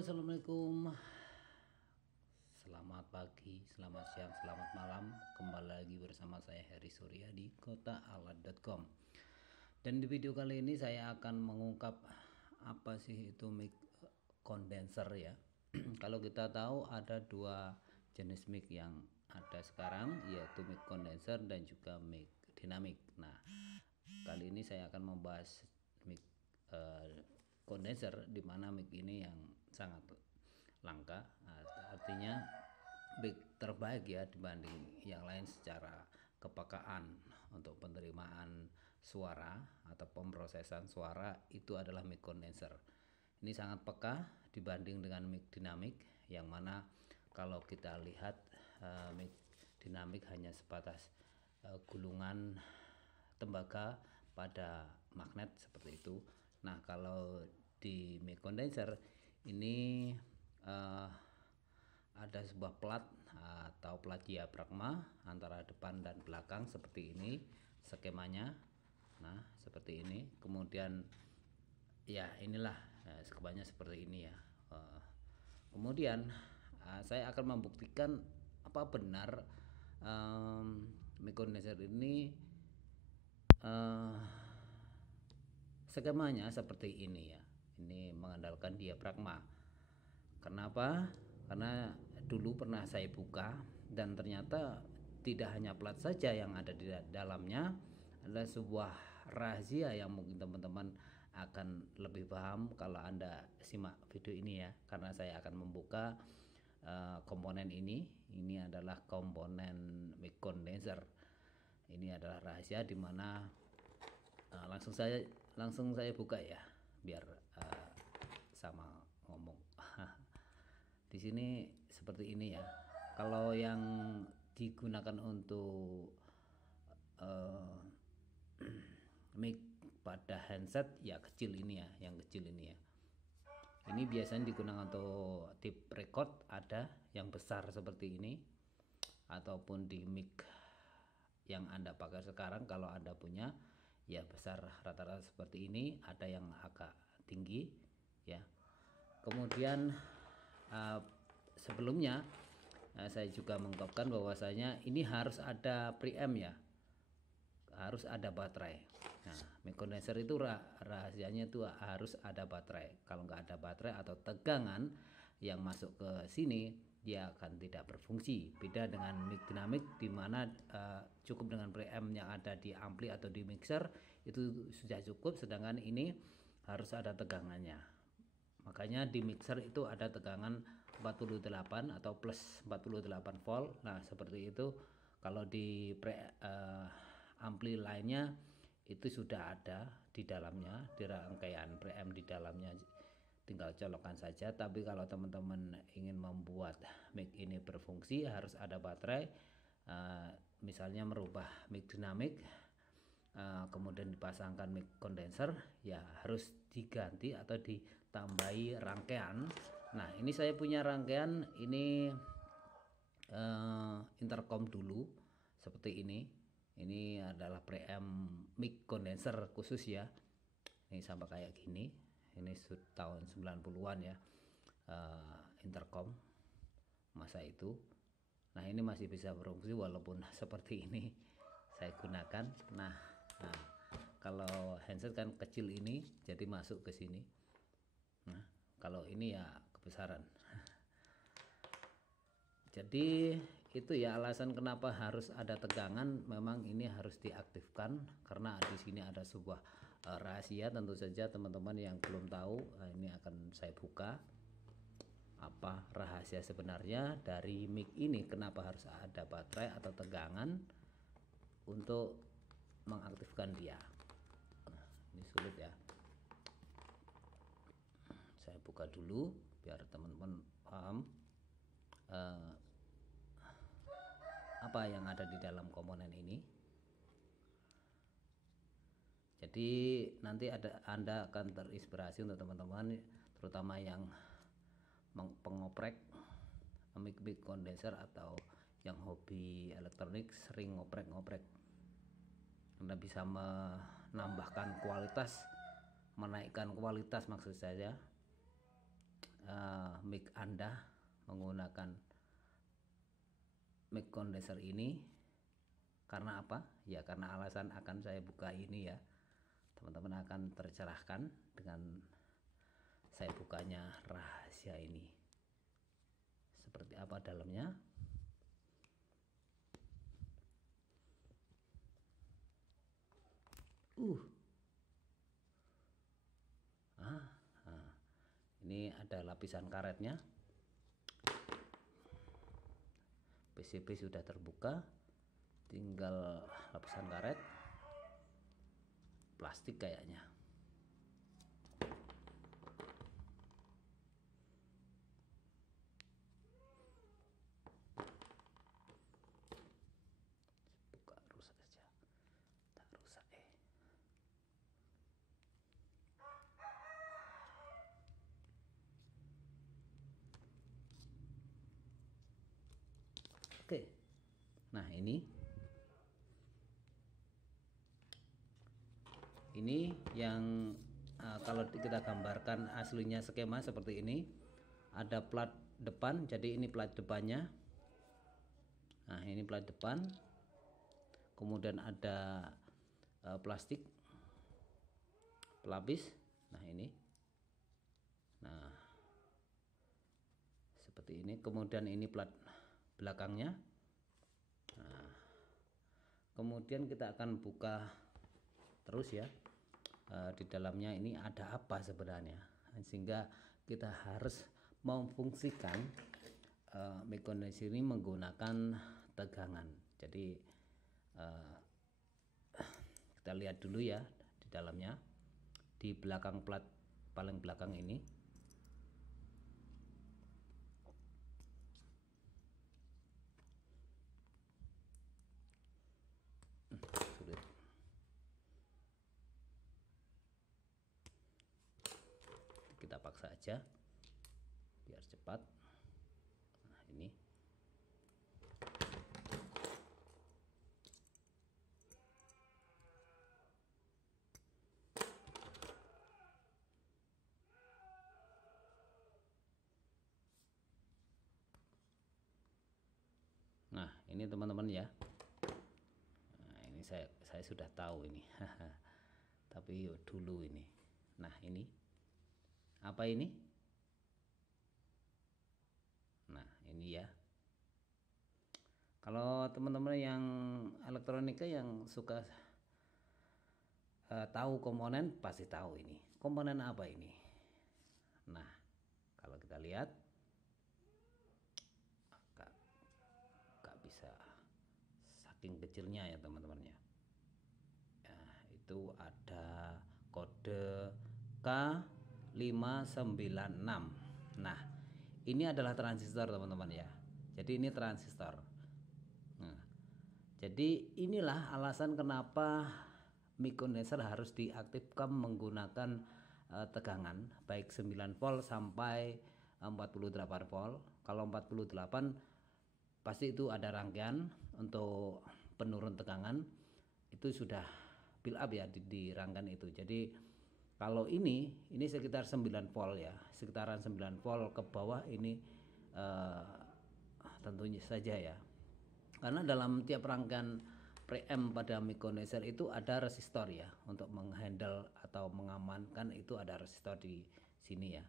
Assalamualaikum. Selamat pagi, selamat siang, selamat malam. Kembali lagi bersama saya Heri Surya di kotaalat.com. Dan di video kali ini saya akan mengungkap apa sih itu mic condenser ya. Kalau kita tahu ada dua jenis mic yang ada sekarang, yaitu mic condenser dan juga mic dinamik. Nah, kali ini saya akan membahas mic condenser, di mana mic ini yang sangat langka, artinya mic terbaik ya dibanding yang lain secara kepekaan untuk penerimaan suara atau pemrosesan suara. Itu adalah mic condenser. Ini sangat peka dibanding dengan mic dinamik, yang mana kalau kita lihat mic dinamik hanya sebatas gulungan tembaga pada magnet seperti itu. Nah, kalau di mic condenser ini ada sebuah plat atau plat diafragma antara depan dan belakang seperti ini skemanya. Nah, seperti ini. Kemudian ya inilah skemanya seperti ini ya. Kemudian saya akan membuktikan apa benar mic condenser ini skemanya seperti ini ya. Ini mengandalkan diafragma. Kenapa? Karena dulu pernah saya buka dan ternyata tidak hanya plat saja yang ada di dalamnya, ada sebuah rahasia yang mungkin teman-teman akan lebih paham kalau Anda simak video ini ya, karena saya akan membuka komponen ini. Ini adalah komponen mic condenser. Ini adalah rahasia di mana langsung saya buka ya, biar sama ngomong. Di sini seperti ini ya. Kalau yang digunakan untuk mic pada handset ya kecil ini ya, yang kecil ini ya. Ini biasanya digunakan untuk tip record, ada yang besar seperti ini, ataupun di mic yang Anda pakai sekarang kalau Anda punya ya besar rata-rata seperti ini, ada yang agak tinggi ya. Kemudian sebelumnya saya juga mengungkapkan bahwasanya ini harus ada preamp ya, harus ada baterai. Nah, mic condenser itu rahasianya itu harus ada baterai. Kalau nggak ada baterai atau tegangan yang masuk ke sini, dia akan tidak berfungsi. Beda dengan mic dinamik di mana cukup dengan preamp yang ada di ampli atau di mixer itu sudah cukup, sedangkan ini harus ada tegangannya. Makanya di mixer itu ada tegangan 48 atau plus 48 volt. Nah, seperti itu. Kalau di ampli lainnya itu sudah ada di dalamnya, di rangkaian preamp di dalamnya, tinggal colokan saja. Tapi kalau teman-teman ingin membuat mic ini berfungsi harus ada baterai. Misalnya merubah mic dinamik, kemudian dipasangkan mic condenser, ya harus diganti atau ditambahi rangkaian. Nah, ini saya punya rangkaian ini intercom dulu seperti ini. Ini adalah preamp mic condenser khusus ya. Ini sampai kayak gini. Ini tahun 90-an ya. Intercom masa itu. Nah, ini masih bisa berfungsi walaupun seperti ini saya gunakan. Nah, kalau handset kan kecil ini, jadi masuk ke sini. Nah, kalau ini ya kebesaran. Jadi itu ya alasan kenapa harus ada tegangan. Memang ini harus diaktifkan karena di sini ada sebuah rahasia. Tentu saja teman-teman yang belum tahu, ini akan saya buka apa rahasia sebenarnya dari mic ini, kenapa harus ada baterai atau tegangan untuk mengaktifkan dia. Nah, ini sulit ya, saya buka dulu biar teman-teman paham apa yang ada di dalam komponen ini. Jadi nanti Anda akan terinspirasi untuk teman-teman, terutama yang pengoprek mic condenser atau yang hobi elektronik, sering ngoprek-ngoprek. Anda bisa menambahkan kualitas, menaikkan kualitas maksud saya, mic Anda menggunakan mic condenser ini. Karena apa? Ya karena alasan akan saya buka ini ya. Teman-teman akan tercerahkan dengan saya bukanya rahasia ini. Seperti apa dalamnya? Ini ada lapisan karetnya. PCB sudah terbuka, tinggal lapisan karet plastik kayaknya. Buka rusak saja, tak rusak Oke, nah ini yang kalau kita gambarkan aslinya skema seperti ini. Ada plat depan, jadi ini plat depannya. Nah ini plat depan, kemudian ada plastik pelapis. Nah ini, nah seperti ini. Kemudian ini plat belakangnya. Nah, kemudian kita akan buka terus ya. Di dalamnya ini ada apa sebenarnya, sehingga kita harus memfungsikan mic condenser ini menggunakan tegangan. Jadi kita lihat dulu ya di dalamnya, di belakang plat paling belakang ini. Sulit. Kita paksa aja biar cepat. Nah ini. Nah ini teman-teman ya. Nah ini saya sudah tahu ini. Tapi dulu ini. Nah ini apa ini? Nah ini ya. Kalau teman-teman yang elektronika yang suka tahu komponen pasti tahu ini. Komponen apa ini? Nah kalau kita lihat gak bisa, saking kecilnya ya teman-temannya. Nah, itu ada kode K596. Nah ini adalah transistor teman-teman ya. Jadi ini transistor. Nah, jadi inilah alasan kenapa mic condenser harus diaktifkan menggunakan tegangan baik 9 volt sampai 48 volt. Kalau 48 pasti itu ada rangkaian untuk penurun tegangan, itu sudah build up ya di rangkaian itu. Jadi kalau ini sekitar 9 volt ya, sekitaran 9 volt ke bawah ini tentunya saja ya. Karena dalam tiap rangkaian preamp pada mic condenser itu ada resistor ya, untuk menghandle atau mengamankan itu ada resistor di sini ya.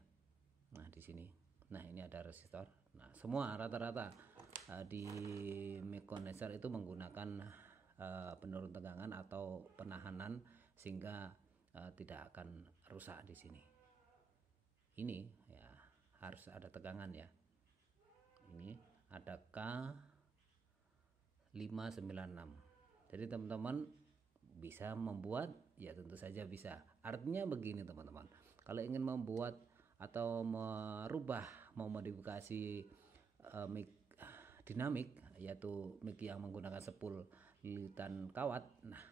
Nah di sini, nah ini ada resistor. Nah semua rata-rata di mic condenser itu menggunakan penurun tegangan atau penahanan sehingga tidak akan rusak di sini. Ini ya harus ada tegangan ya. Ini ada K596. Jadi teman-teman bisa membuat, ya tentu saja bisa. Artinya begini teman-teman, kalau ingin membuat atau merubah, memodifikasi mic dinamik, yaitu mic yang menggunakan spool lilitan kawat, nah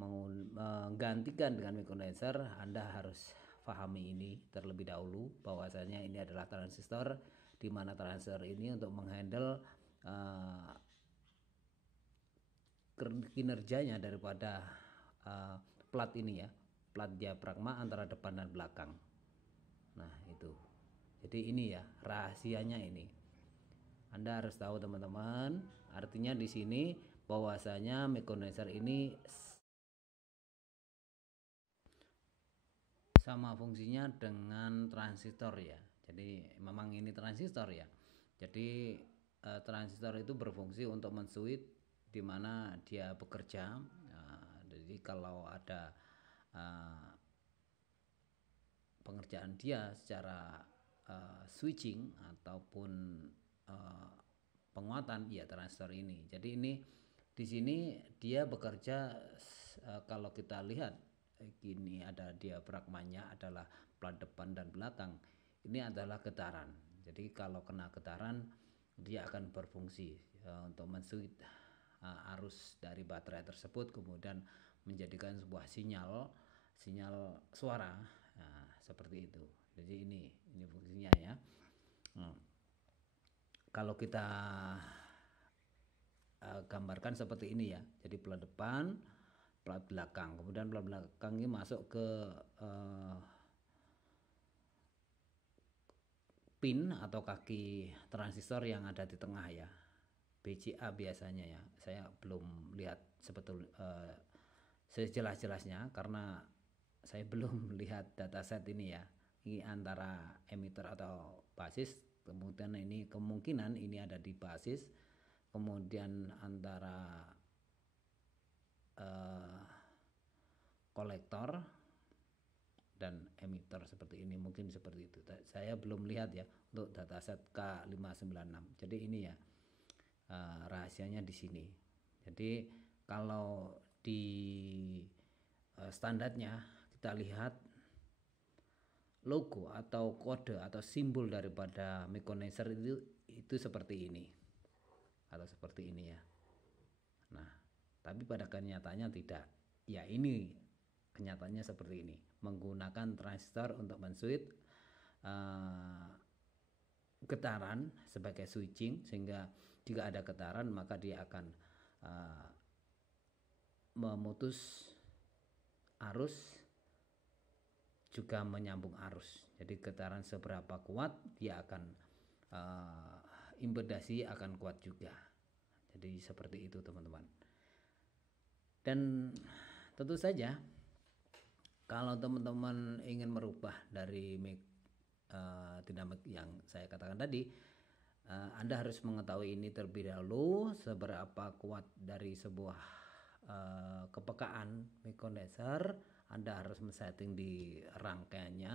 menggantikan dengan mic condenser, Anda harus pahami ini terlebih dahulu, bahwasanya ini adalah transistor, di mana transistor ini untuk menghandle kinerjanya daripada plat ini ya, plat diafragma antara depan dan belakang. Nah itu, Jadi ini ya rahasianya ini. Anda harus tahu teman-teman. Artinya di sini bahwasanya microcondenser ini sama fungsinya dengan transistor ya. Jadi memang ini transistor ya. Jadi transistor itu berfungsi untuk menswitch di mana dia bekerja. Jadi kalau ada pengerjaan dia secara switching ataupun penguatan ya transistor ini. Jadi ini di sini dia bekerja kalau kita lihat gini ada diafragmanya adalah plat depan dan belakang. Ini adalah getaran. Jadi kalau kena getaran dia akan berfungsi untuk menswitch arus dari baterai tersebut kemudian menjadikan sebuah sinyal suara. Nah, seperti itu. Jadi ini fungsinya ya. Kalau kita gambarkan seperti ini ya. Jadi plat depan, plat belakang. Kemudian plat belakang ini masuk ke pin atau kaki transistor yang ada di tengah ya. BCA biasanya ya. Saya belum lihat sejelas-jelasnya karena saya belum lihat dataset ini ya. Ini antara emitter atau basis, kemudian ini kemungkinan ini ada di basis, kemudian antara kolektor dan emitter seperti ini, mungkin seperti itu. Saya belum lihat ya untuk dataset K596. Jadi ini ya rahasianya di sini. Jadi kalau di standarnya kita lihat logo atau kode atau simbol daripada microcondenser itu seperti ini atau seperti ini ya. Nah, tapi pada kenyataannya tidak. Ya ini kenyataannya seperti ini, menggunakan transistor untuk menswitch getaran sebagai switching, sehingga jika ada getaran maka dia akan memutus arus juga menyambung arus. Jadi getaran seberapa kuat dia akan impedasi akan kuat juga. Jadi seperti itu teman-teman. Dan tentu saja kalau teman-teman ingin merubah dari dinamik yang saya katakan tadi, Anda harus mengetahui ini terlebih dahulu, seberapa kuat dari sebuah kepekaan microcondenser. Anda harus men-setting di rangkaiannya.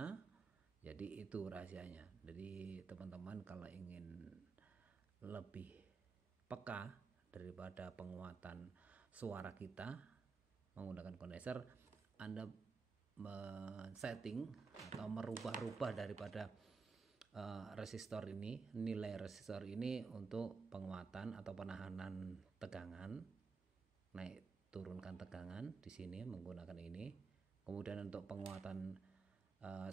Jadi itu rahasianya. Jadi teman-teman kalau ingin lebih peka daripada penguatan suara kita menggunakan kondenser, Anda men-setting atau merubah-rubah daripada resistor ini, nilai resistor ini untuk penguatan atau penahanan tegangan, naik turunkan tegangan di sini menggunakan ini. Kemudian untuk penguatan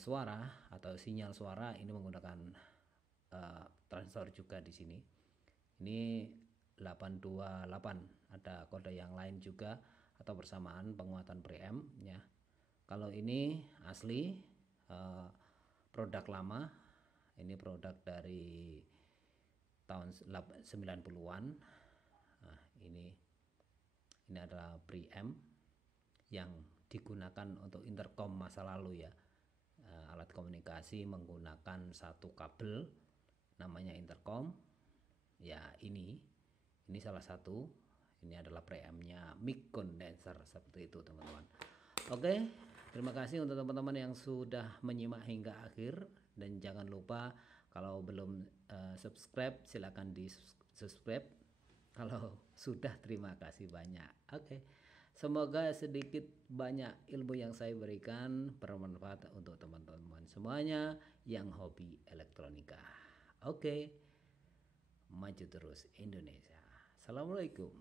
suara atau sinyal suara ini menggunakan transistor juga di sini. Ini 828, ada kode yang lain juga atau bersamaan penguatan preamp ya. Kalau ini asli produk lama, ini produk dari tahun 90-an. Nah, ini adalah preamp yang digunakan untuk intercom masa lalu ya. Alat komunikasi menggunakan satu kabel namanya intercom. Ya ini salah satu. Ini adalah preampnya microcondenser seperti itu teman-teman. Oke, terima kasih untuk teman-teman yang sudah menyimak hingga akhir, dan jangan lupa kalau belum subscribe silakan di subscribe. Kalau sudah terima kasih banyak. Oke. Semoga sedikit banyak ilmu yang saya berikan bermanfaat untuk teman-teman semuanya yang hobi elektronika. Oke. Maju terus Indonesia. Assalamualaikum.